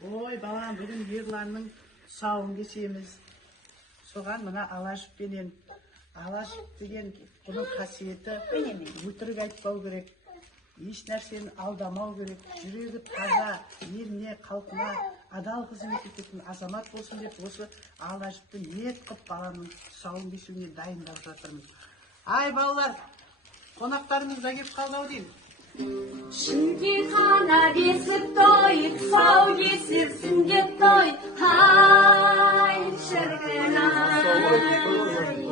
Ой, балам, бүгін ерланның сауын кесеміз. Соған мына Алашпенен. Алашып деген бұның қасиеті өтірік айтпау керек. Еш нәрсені алдамау керек. Жүрегі таза, еліне, халқына адал қызмет ететін азамат болсын деп осы Алашыпты ниет қып баланың сауын кесуіне дайындап жатырмыз. Ай балалар, қонақтарымыз да кеп қалды-ау деймін. Şimdi kana kesip doy, sağ kesirsin get doy. Hay şırgın ay.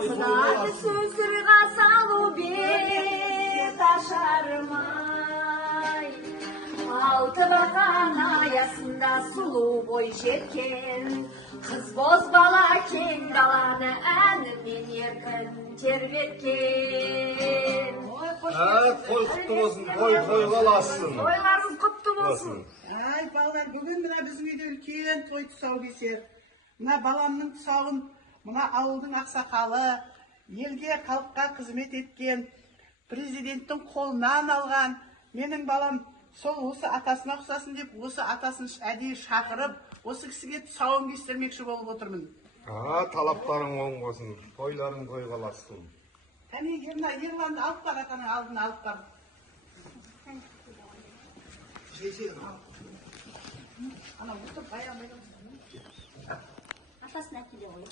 Kudayı susırga salı bir taşarmay. Altı bakan ayasında sulu boy jetken. Kız boz bala keng dalanı әнімнен еркін тербеткен. Той құтты болсын, той қаласын. Тойларың құтты болсын. Ай, балалар, бүгін мына біздің үйде үлкен той тұсау кесер. Мына баламның тұсауын, мына ауылдың ақсақалы, елге, халыққа қызмет еткен, президенттің қолынан алған. Менің балам сол осы атасына ұқсасын деп, осы атасын әдейі шақырып, осы кісіге тұсауын кестірмекші болып отырмын. Талаптарың оң болсын, тойларың той қаласын. Әне, ерланды алып бар, атаның алдына алып бар. Ана, ұтып, баян-баян. Атасына әкеле ғой.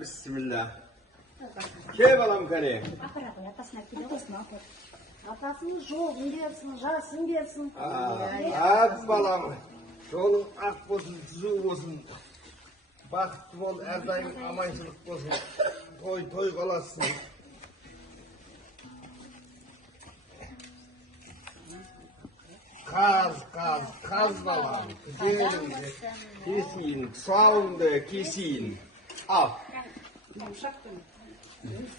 Бісміллә. Кел балам кәне. Апара ғой, атасына әкеле ғой. Атасының жолын берсін, жасын берсін. Балам, жолың ақ болсын, түзу болсын. Бақытты бол, әрдайым аманшылық болсын. Той қаласын. Қаз балам. Кесейін, сауынды кесейін. Ал.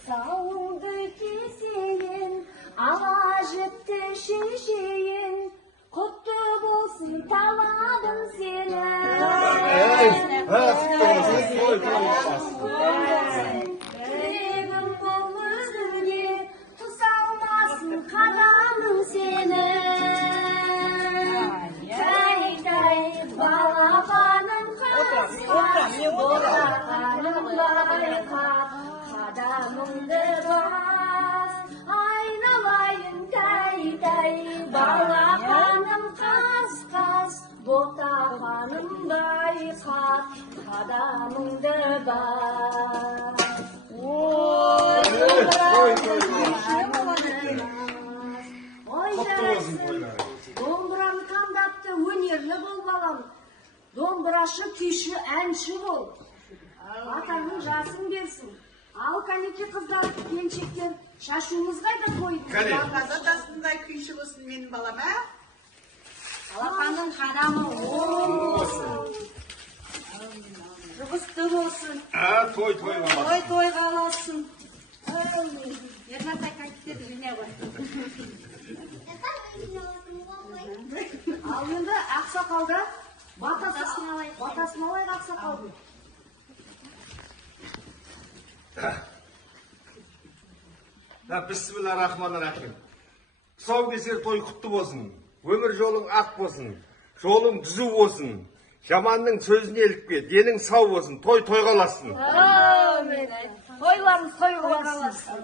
Сауынды кесейін, ала жіпті шешейін. Құтты болсын, таладым сені. Жүрегім бұл өзіңе, тұсалмасын қадамың сені. Тәй-тәй, балапаным қас-қас, ботақаным байқа, қадамыңды бас. Айналайын, тәй-тәй, балапаным қас-қас, ботақаным байқа, қадамыңды бас. Домбыраны қандапты, өнерлі бол балам. Домбырашы, күйші, әнші бол. Атаңның жасын берсін. Ал кәнеке қыздар, келіншектер, шашуымыз қайда қойды? Атасындай күйші болсын менің балам, ә? Алақанның қадамы оң болсын. Жұғысты болсын. Той қаласын. Той қаласын. Ернат айқайтып жіне ғой. Ал енді ақсақалда батасын алайық ақсақалды. Бісміллә-рахман-рахим. Тұсау кесер той құтты болсын. Өмір жолың ақ болсын. Жолың түзу болсын. Жаманның сөзіне елікпе, денің сау болсын. Той қаласын. Тойларың той қаласын.